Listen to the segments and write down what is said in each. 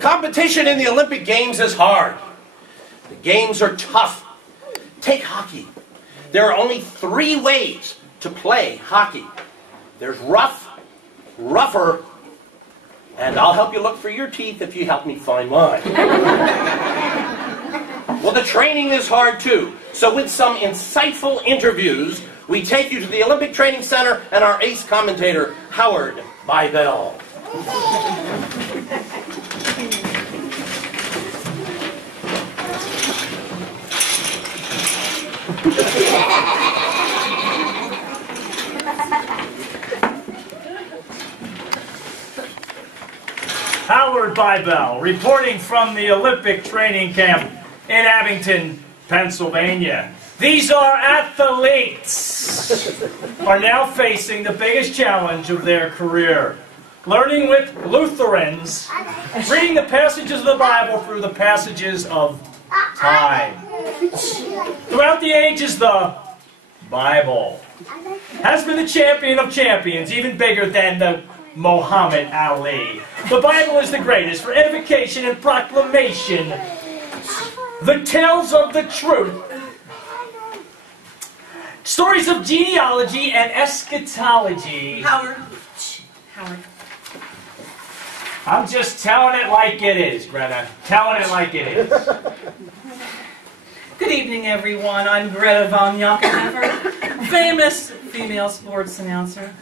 Competition in the Olympic Games is hard. The games are tough. Take hockey. There are only 3 ways to play hockey. There's rough, rougher, and I'll help you look for your teeth if you help me find mine. Well, the training is hard too. So with some insightful interviews, we take you to the Olympic Training Center and our ace commentator, Howard Bybell. Howard Bybell, reporting from the Olympic training camp in Abington, Pennsylvania. These are athletes are now facing the biggest challenge of their career. Learning with Lutherans, reading the passages of the Bible through the passages of time. Throughout the ages, the Bible has been the champion of champions, even bigger than the Muhammad Ali. The Bible is the greatest for edification and proclamation. The tales of the truth. Stories of genealogy and eschatology. Howard. I'm just telling it like it is, Greta. Telling it like it is. Good evening, everyone. I'm Greta von Jockenheffer, famous female sports announcer.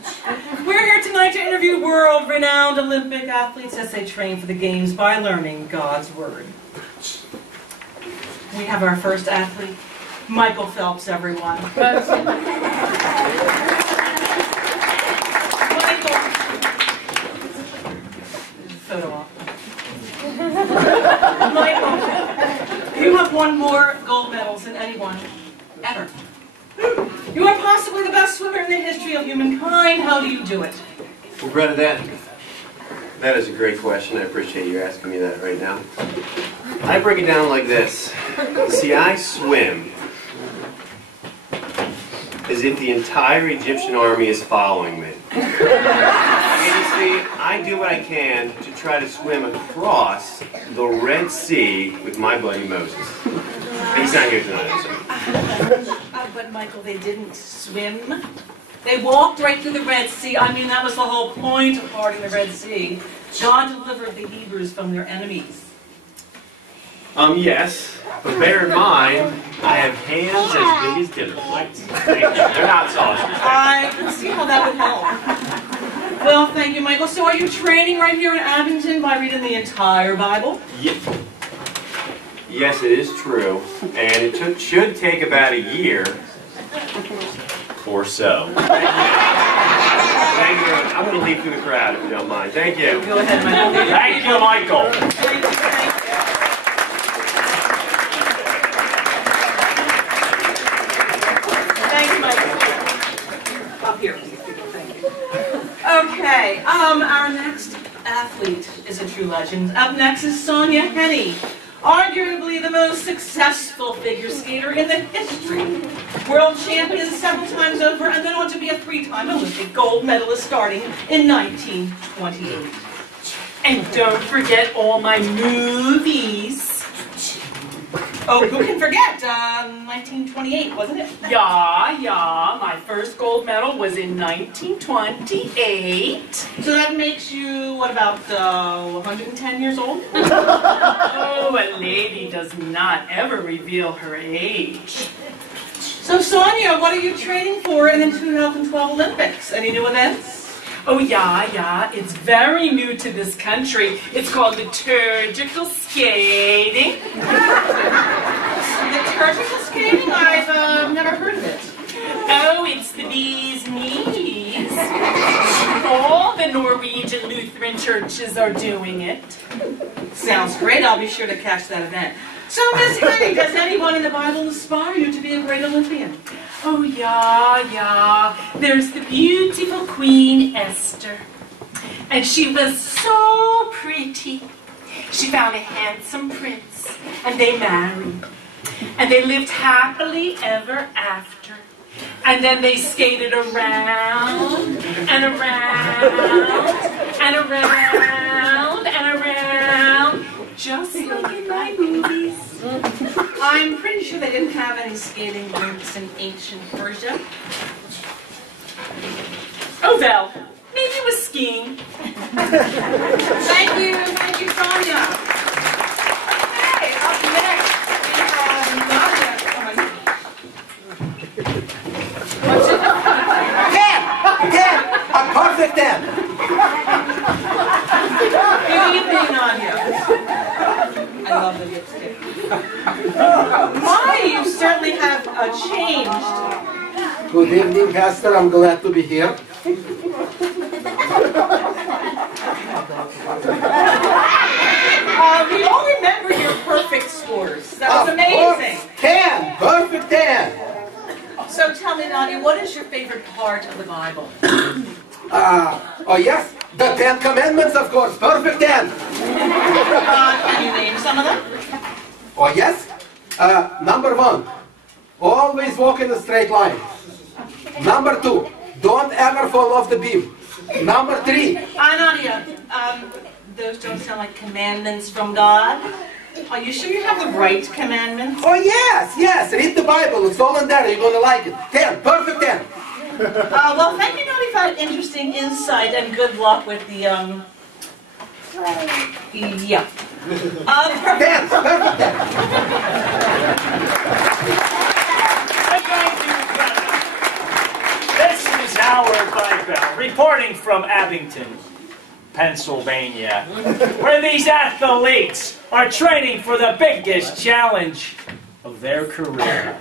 We're here tonight to interview world-renowned Olympic athletes as they train for the Games by learning God's Word. We have our first athlete, Michael Phelps, everyone. Photo op. Michael, you have won more gold medals than anyone ever. You are possibly the best swimmer in the history of humankind. How do you do it? Well, Greta, that is a great question. I appreciate you asking me that right now. I break it down like this. See, I swim as if the entire Egyptian army is following me. And you see, I do what I can to try to swim across the Red Sea with my buddy Moses. He's not here tonight, so. But Michael, they didn't swim. They walked right through the Red Sea. I mean, that was the whole point of parting the Red Sea. God delivered the Hebrews from their enemies. Yes, but bear in mind, I have hands as big as dinner plates. They're not saucers. I can see how that would help. Well, thank you, Michael. So are you training right here in Abington by reading the entire Bible? Yes, it is true. And it should take about a year or so. Thank you. I'm going to leave through the crowd if you don't mind. Thank you. Go ahead, Michael. Thank you, Michael. Thank you. Up here. Thank you. Okay, our next athlete is a true legend. Up next is Sonia Henne, arguably the most successful figure skater in the history. World champion several times over, and then on to be a 3-time Olympic gold medalist starting in 1928. And don't forget all my movies. Oh, who can forget? 1928, wasn't it? Yeah. My first gold medal was in 1928. So that makes you, what about 110 years old? Oh, a lady does not ever reveal her age. So Sonia, what are you training for in the 2012 Olympics? Any new events? Oh, yeah. It's very new to this country. It's called liturgical skating. Liturgical skating? I've never heard of it. Oh, it's the bee's knees. All the Norwegian Lutheran churches are doing it. Sounds great. I'll be sure to catch that event. So, Miss Henne, does anyone in the Bible inspire you to be a great Olympian? Oh, yeah. There's the beautiful Queen Esther. And she was so pretty. She found a handsome prince, and they married. And they lived happily ever after. And then they skated around, and around, and around, and around, just like in my movies. I'm pretty sure they didn't have any skating rinks in ancient Persia. Oh well, maybe it was skiing. Thank you, Sonia. Okay, up next we have Nadia. What's it? 10! A perfect 10! Good evening, Nadia. I love the lipstick. My, you certainly have changed. Good evening, Pastor. I'm glad to be here. We all remember your perfect scores. That was amazing. 10! Perfect 10! So tell me, Nadia, what is your favorite part of the Bible? Oh yes, the 10 Commandments, of course. Perfect 10! Can you name some of them? Oh yes. Number 1, always walk in a straight line. Number 2, don't ever fall off the beam. Number 3, Nadia, those don't sound like commandments from God. Are you sure you have the right commandments? oh yes, read the Bible. It's all in there. You're going to like it. 10, perfect 10. Well, thank you, Nadia, for that interesting insight, and good luck with the, yeah. Perfect. 10, perfect 10. This is Howard Bible, reporting from Abington, Pennsylvania, where these athletes are training for the biggest challenge of their career.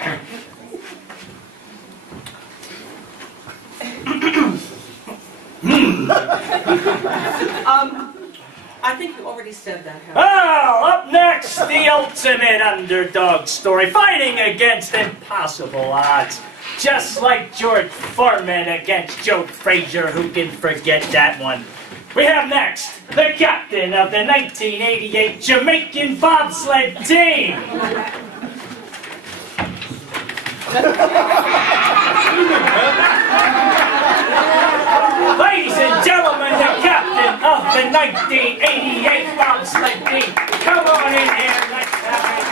I think you already said that, Howard. Oh, up next, the ultimate underdog story, fighting against impossible odds. Just like George Foreman against Joe Frazier, who can forget that one. We have next, the captain of the 1988 Jamaican bobsled team. Ladies and gentlemen, the captain of the 1988 bobsled team. Come on in here, let's have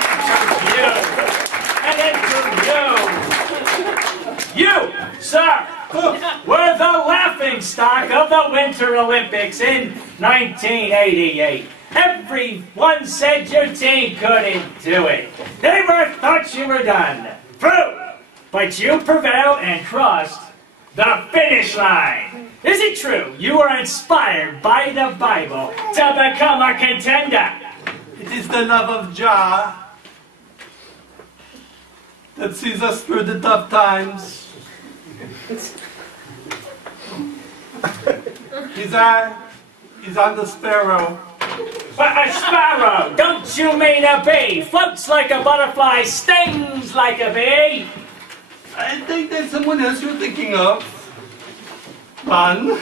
an interview. You, sir, were the laughingstock of the Winter Olympics in 1988. Everyone said your team couldn't do it. They thought you were done. True. But you prevailed and crossed the finish line. Is it true you were inspired by the Bible to become a contender? It is the love of Jah that sees us through the tough times. His eye is on the sparrow. But a sparrow, don't you mean a bee? Floats like a butterfly, stings like a bee. I think there's someone else you're thinking of. Man.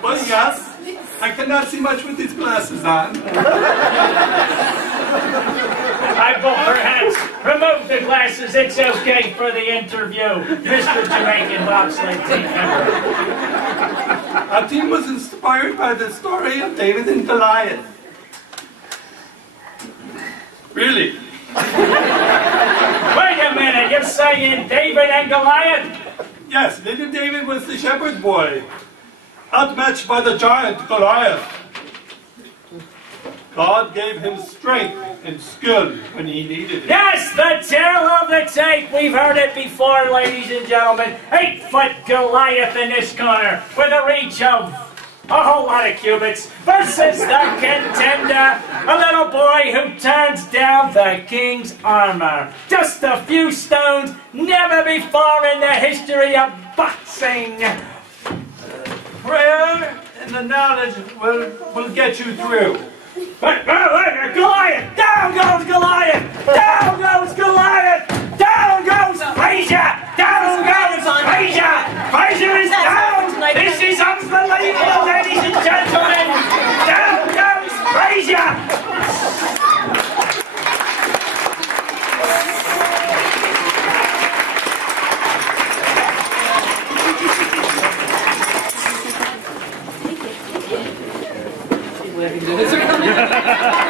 But yes, I cannot see much with these glasses on. I will perhaps remove the glasses. It's okay for the interview, Mr. Jamaican bobsled team member. Our team was inspired by the story of David and Goliath. Really? Wait a minute, you're saying David and Goliath? Yes, little David was the shepherd boy, outmatched by the giant Goliath. God gave him strength and skill when he needed it. Yes, the tale of the tape. We've heard it before, ladies and gentlemen. 8-foot Goliath in this corner with a reach of a whole lot of cubits versus the contender, a little boy who turns down the king's armor. Just a few stones, never before in the history of boxing. Prayer and the knowledge will get you through. Goliath! Down goes Goliath! Down goes Goliath! Down goes Frazier! Down goes Frazier! Frazier is down! This is unbelievable, ladies and gentlemen! Down goes Frazier! Engineers are coming.